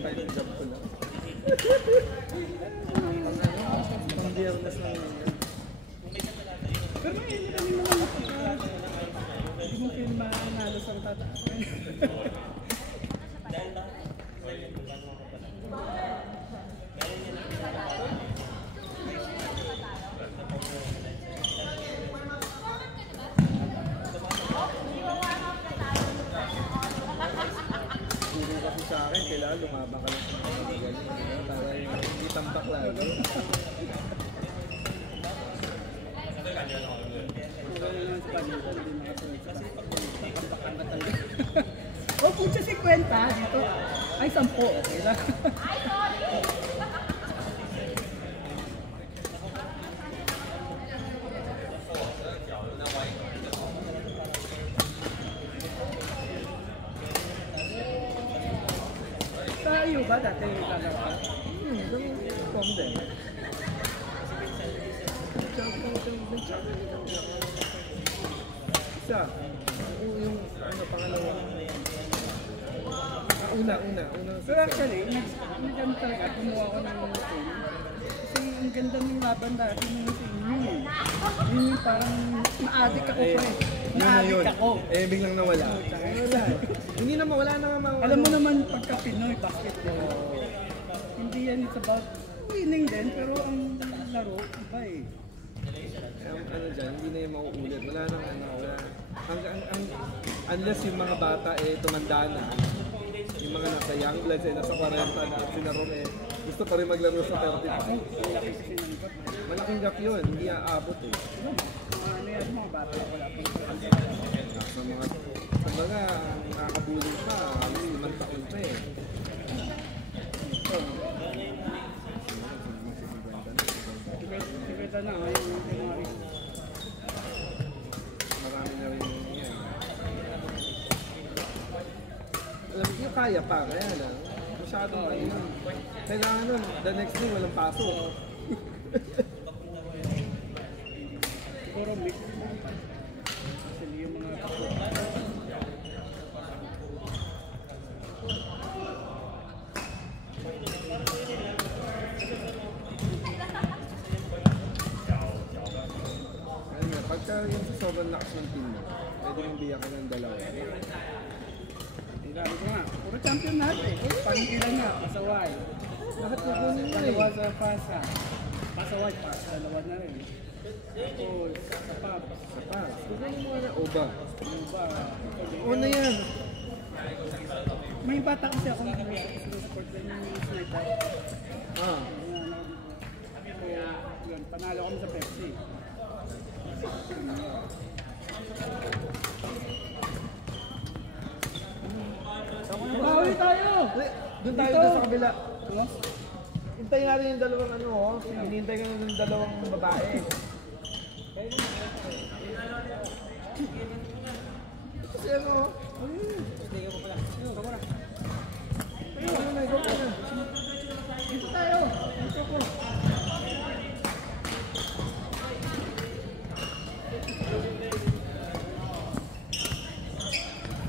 time job ko lang. Pang biyernes lang yun. Pero hindi naman hindi mo kayo manalo sa tataas. Sa akin, kailangan lumabang ka lang sa mga magaling. Para hindi tampak lagi. Oh, pucha 50 dito. Ay, 10. Okay lang. Tayo ba dati yung lalaro? Konde. Isa. Yung ano, pangalawa. Una. So actually, nag-ganda talaga. Kumuha ko ng team. Kasi ang ganda ng laban dati ng team yun. Yun yung parang na-addict ako pa eh. Na-addict ako. Eh, biglang nawala. Wala. Hindi naman, wala naman mga... Alam mo naman pagka Pinoy basketball, hindi yan it's about winning din, pero ang laro, iba eh. Ano dyan, hindi na yung mauulit. Wala nang ano, wala. Unless yung mga bata eh tumanda na, yung mga nasa young bloods eh, nasa 40 na at sinarong eh, gusto pa rin maglaro sa 35. Malaking gap yun, hindi aabot eh. Ano yan, mga bata, wala pang sa mga, kumbaga, nakakabulong pa, 5 taon pa eh. Sigurita na, yung January. Marami na rin yan. Alam ko, kaya pa, kaya lang. Masyadong ano yun. Kailangan nun, the next day, walang pasok. Siguro mix mo. Kasi yung mga pagka yung sa sobrang lakas ng team mo, pwede mong biyakin ng dalawa. Ang gabi ko nga, puro champion natin. Pangilan nga, pasaway. Lahat kukunin mo eh. Dalawa sa pasa. Pasaway, pasa. Dalawa na rin. Tapos, sa pub. Sa pa, kukunin mo na Oba. Oba. O na yan. May bata kasi ako ng support din yung sniper. Ah. So, yun, panalo kami sa Pepsi. Bawi tayo! Doon tayo doon sa kabila. Hintayin natin yung dalawang ano, oh. Hinihintay ka yung dalawang babae. Kasi ano, dito tayo. Dito ko.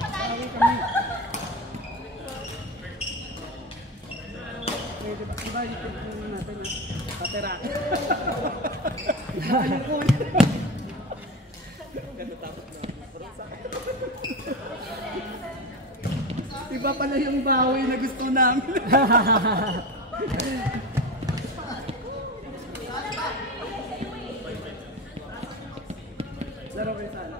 Bawi kami. Pwede ba? Diba yung pagpunan natin yung patera? Iba pala yung bawi na gusto namin. Laro kayo sana.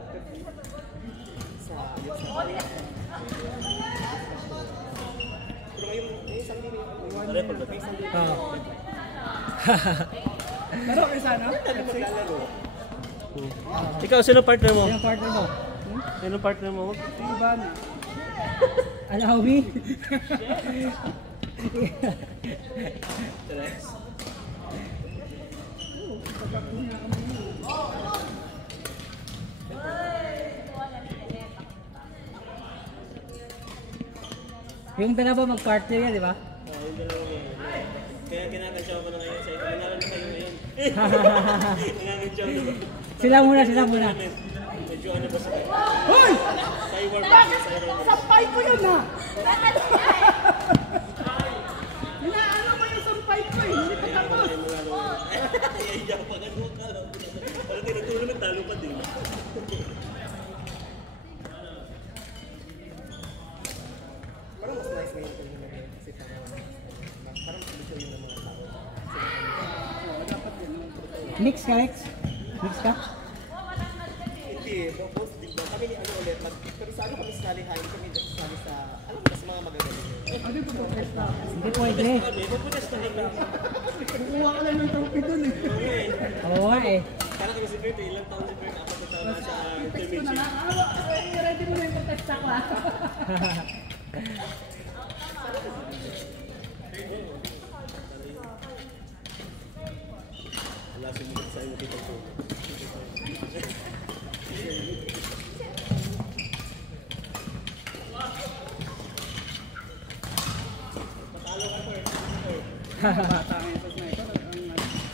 Laro kayo sana? Ikaw, sino partner mo? Yung partner mo? Sino partner mo? Si Ivan. Alawi. Yung dalawa mag-partner yan, di ba? Yung dalawa mo. Kaya kinakansyaw ko na ngayon sa ito. Nanalo na kayo ngayon. Kinakansyaw na ba? Sila muna. Medyo ano ba sa kayo? Hoy! Skyward. Bakit? Sampay ko yun ha! mas ngayon ko naman yun kasi parang gusto yun ng mga tao. Oo, dapat yun. Mix ka, Rex? Mix ka? Hindi, boss, di ba? Kami ni ano ulit, pero sa ano kami salihain kami sali sa, alam mo, sa mga magagaling. Ano yung protest na? Hindi pwede. Kami, pupunas na kami. Kukuha ka lang ng trophy dun eh. Oo nga eh. Parang kami si Bert, ilang taon si Bert, apat na taon na sa Text ko na lang. Ready mo na yung protest ako ah. Wala sumunod sa inyo dito po. Bata ngayon sa sniper. Ang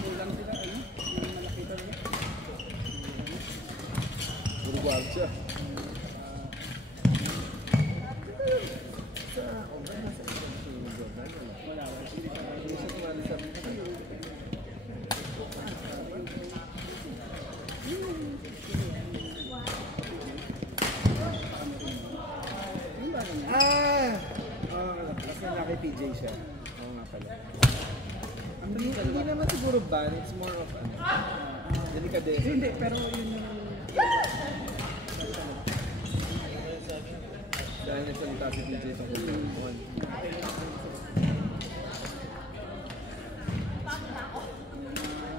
kulang sila. Ano? Yung malaki talaga. Puro guardia. Wala. Hindi siya. Hindi siya tumali sa Yung ba naman? Mas lalaki PJ siya. Oo nga pala. Ang Hindi naman siguro ban, it's more of delikadesa. Hindi, pero yun yung... Dahil nagsalita si PJ tungkol sa one.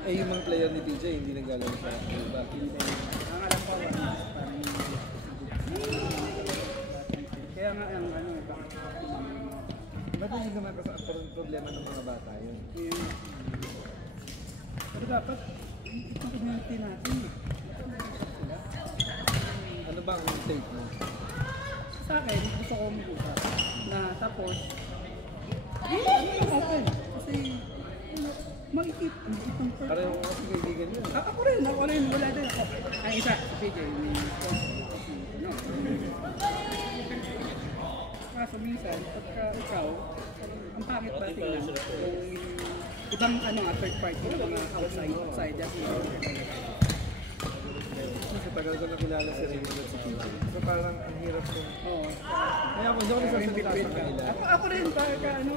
Eh, yung mga player ni PJ, hindi nagalaw siya. Diba? Ang alam ko, parang... Kaya nga ang ano, bakit Ba't hindi naman kasi problema ng mga bata yun? yung... Pero dapat, itong community natin eh. Ano ba ang take mo? Sa akin, gusto ko mag-usap na tapos, ano natin? Kasi, makikip ang person. Pareho ko kasi kaibigan yun. Ako rin, wala din ako. Ang isa, si PJ, may kasi, ano, kaso minsan, pagka ikaw, ang pangit ba tingnan yung ibang ano, third party, mga outsiders, Kasi tagal ko nakilala si Raymond at si PJ. So parang ang hirap kong... Oo. Kaya ako, hindi ako nagsasalita sa kanila. Ako rin, pagka ano,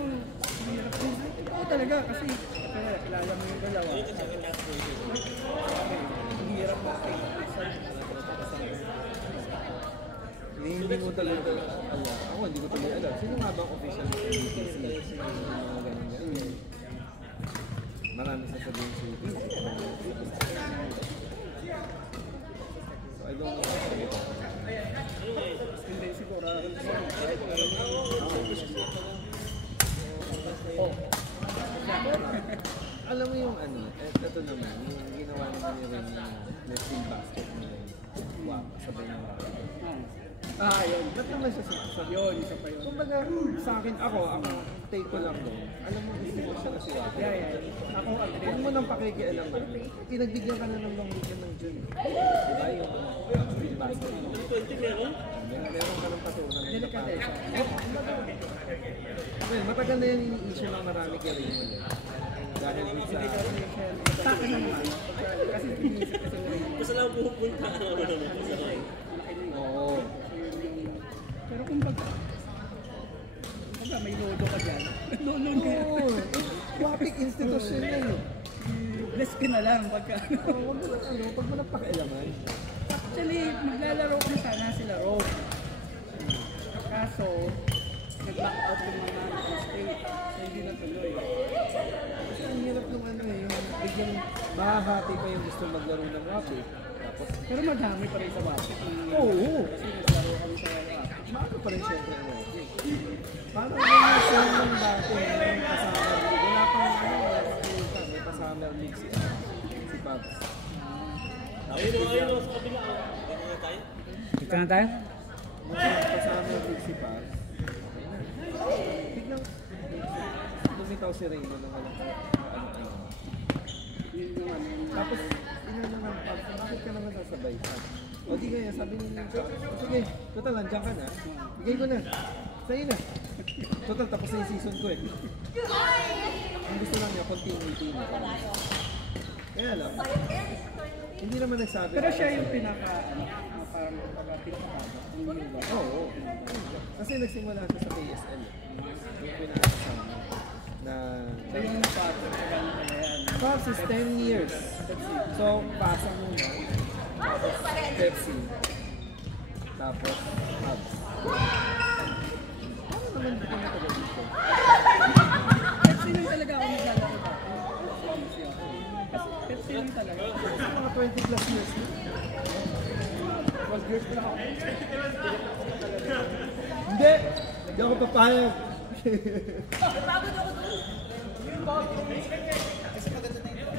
hirap din. Oo talaga, kasi kaya kilala mo yung dalawa. Ang hirap mo Hindi mo talaga alam. Ako hindi ko talaga alam. Sino nga ba ang official ng BTC? Mga ganun-ganun. Marami sasabihin si BTC. So I don't know. hindi siguro. Alam mo yung ano, ito naman, yung ginawa naman ni Ren na lifting basket na wow, sabay na wow. Yun. Ba't naman siya sumasabi? Yun, isa pa yun. Kumbaga, sa akin, ako, take ko lang doon. Alam mo, gusto siya na si Waka. Yeah. Ako agree. Huwag mo nang pakikialaman. Pinagbigyan ka na ng long weekend ng June. Diba yung lifting basket? Meron ka ng patunan. Delikadesa. Well, matagal na yan yung issue ng marami kay Raymond. Dahil sa... Sa akin naman. Kasi pinisip kasi na yun. Basta lang pupunta ano naman sa kayo. Oo. Pero kumbaga may lodo ka dyan. Lodo ka. Oo. Wapik institution na yun. Bless ka na lang pagka. Huwag mo lang ano, pag mo lang pakialaman. Actually, maglalaro kami sana sila Rome. Kaso, nag-back out yung mga state. So, hindi natuloy. Kasi ang hirap nung ano eh, yung biglang mahahati pa yung gusto maglaro ng Wapik. Tapos, Pero madami pa rin sa Wapik. oo. Kasi naglaro kami sa Wapik. Maano pa rin siyempre ang Wapik. Paano yung song ng dati, yung kasama league? Wala pang ano, wala pang pinita. May kasama league si Pabs. Ayun sa kabila. Dito na tayo. Dito na tayo? Kasama league si Pabs. Biglang lumitaw si Raymond ng walang ano. Yun yung ano. Tapos, ina naman Pabs, bakit ka naman sasabay pa? O di kaya, sabi ni Ninja, sige, total, nandiyan ka na. Bigay ko na. Sa'yo na. Total, tapos na yung season ko eh. Ang gusto lang niya, continuity na. Kaya lang, hindi naman nagsabi. Pero siya yung pinaka, ano, parang pinakababa. Hindi ba? Oo. Kasi nagsimula siya sa KSL. Yung pinakasama na So yung pato, kailangan pala yan. Fox is 10 years. So, pasa muna. Tapos Pepsi. Tapos Cubs. Ano naman dito na taga dito? Pepsi lang talaga ako naglalaro dati. Pepsi ako. Pepsi lang talaga. Kasi mga 20 plus years na. 12 years pa lang ako. Hindi! Hindi ako papayag. Kasi maganda na yung